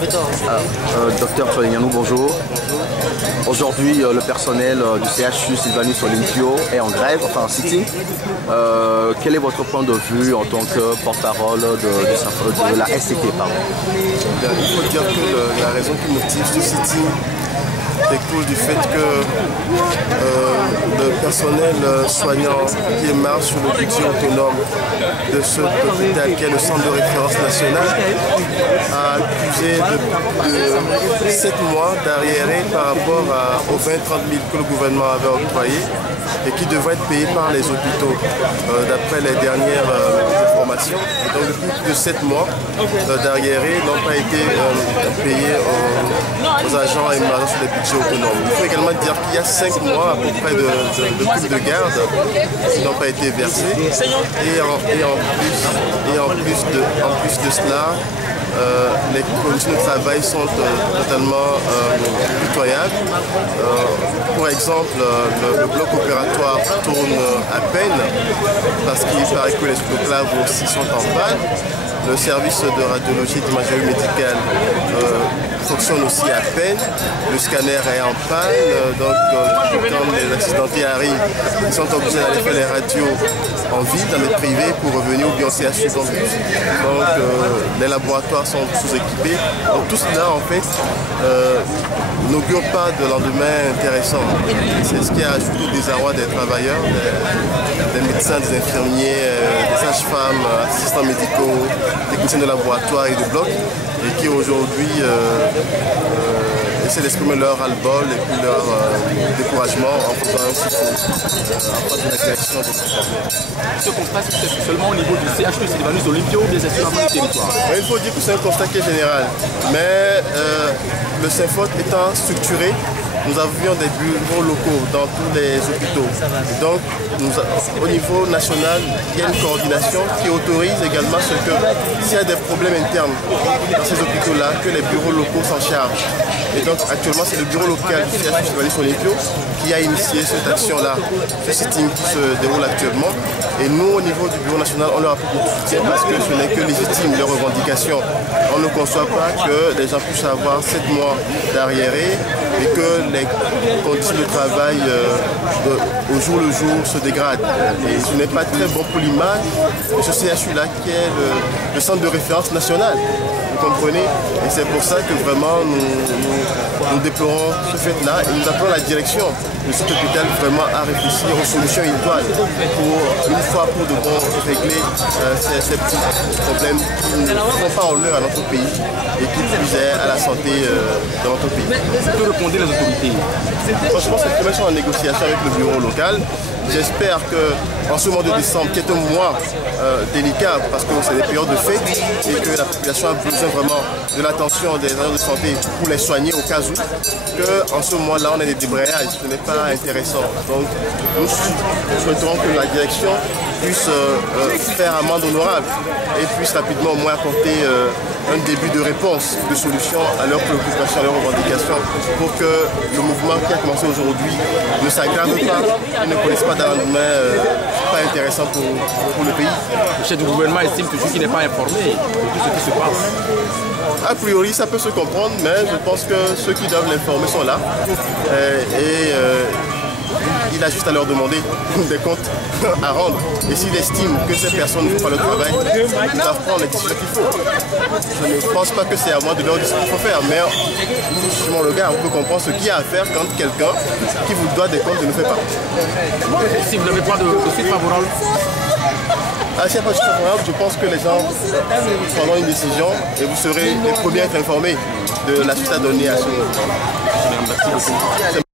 Docteur Cholignanou, bonjour. Aujourd'hui, le personnel du CHU Sylvanus Olympio est en grève, enfin en sitting. Quel est votre point de vue en tant que porte-parole de la SCT, pardon? Il faut dire que la raison qui motive ce sitting découle du fait que le personnel soignant qui est marre sur le budget autonome de ce hôpital qui est le centre de référence national a accusé de 7 mois d'arriéré par rapport aux 20-30 000 que le gouvernement avait octroyés et qui devraient être payés par les hôpitaux d'après les dernières informations. Et donc depuis plus de 7 mois d'arriéré n'ont pas été payés aux agents et malades sur les budgets autonomes. Il faut également dire qu'il y a 5 mois à peu près de coupes de garde qui n'ont pas été versés. Et en plus de cela, les conditions de travail sont totalement pitoyables. Pour exemple, le bloc opératoire tourne à peine parce qu'il paraît que les autoclaves aussi sont en panne. Le service de radiologie et d'imagerie médicale fonctionne aussi à peine. Le scanner est en panne, donc quand les accidentés arrivent, ils sont obligés d'aller faire les radios en ville, dans les privés, pour revenir ou bien au CHU. Donc les laboratoires sont sous-équipés. Donc tout cela, en fait, n'augure pas de lendemain intéressant. C'est ce qui a ajouté au désarroi des travailleurs, des médecins, des infirmiers, des sages-femmes, assistants médicaux, techniciens de laboratoire et de bloc, et qui aujourd'hui essaient d'exprimer leur ras-le-bol et puis leur découragement en faisant un support de la création de ce problème. Ce constat, c'est seulement au niveau du CHU Sylvanus Olympio ou des assurances du territoire? Il faut dire que c'est un constat qui est général, mais le CINFOT étant structuré, nous avions des bureaux locaux dans tous les hôpitaux. Donc, au niveau national, il y a une coordination qui autorise également ce que, s'il y a des problèmes internes dans ces hôpitaux-là, que les bureaux locaux s'en chargent. Et donc, actuellement, c'est le bureau local du CHU Sylvanus Olympio qui a initié cette action-là, ce sitting qui se déroule actuellement. Et nous, au niveau du bureau national, on leur apporte notre soutien parce que ce n'est que légitime, leurs revendications. On ne conçoit pas que les gens puissent avoir 7 mois d'arriéré et que les conditions de travail au jour le jour se dégradent. Et ce n'est pas très bon pour l'image de ce CHU-là qui est le centre de référence national. Vous comprenez? Et c'est pour ça que vraiment nous déplorons ce fait-là et nous appelons la direction de cet hôpital vraiment à réfléchir aux solutions idoines pour, une fois pour de bon, régler ces petits problèmes qui ne font pas honneur à notre pays et qui nuisent à la santé de notre pays. Que répondent les autorités? Franchement, cette semaine sont en négociation avec le bureau local. J'espère qu'en ce mois de décembre, qui est un mois délicat parce que c'est des périodes de fête et que la population a besoin vraiment de l'attention des agents de santé pour les soigner au cas où, qu'en ce mois-là, on ait des débrayages. Ce n'est pas intéressant. Donc, nous souhaiterons que la direction puisse faire amende honorable et puisse rapidement au moins apporter un début de réponse, de solution à leurs préoccupations, à leurs revendications, pour que le mouvement qui a commencé aujourd'hui ne s'aggrave pas et ne connaisse pas d'un lendemain pas intéressant pour le pays. Le chef du gouvernement estime toujours qu'il n'est pas informé de tout ce qui se passe. A priori, ça peut se comprendre, mais je pense que ceux qui doivent l'informer sont là. Il a juste à leur demander des comptes à rendre. Et s'il estime que ces personnes ne font pas le travail, ils doivent prendre les décisions qu'il faut. Je ne pense pas que c'est à moi de leur dire ce qu'il faut faire, mais justement le gars, on peut comprendre ce qu'il y a à faire quand quelqu'un qui vous doit des comptes ne le fait pas. Si vous n'avez pas de suite favorable? S'il n'y a pas de suite favorable, je pense que les gens prendront une décision et vous serez les premiers à être informés de la suite à donner à ce moment. Merci beaucoup.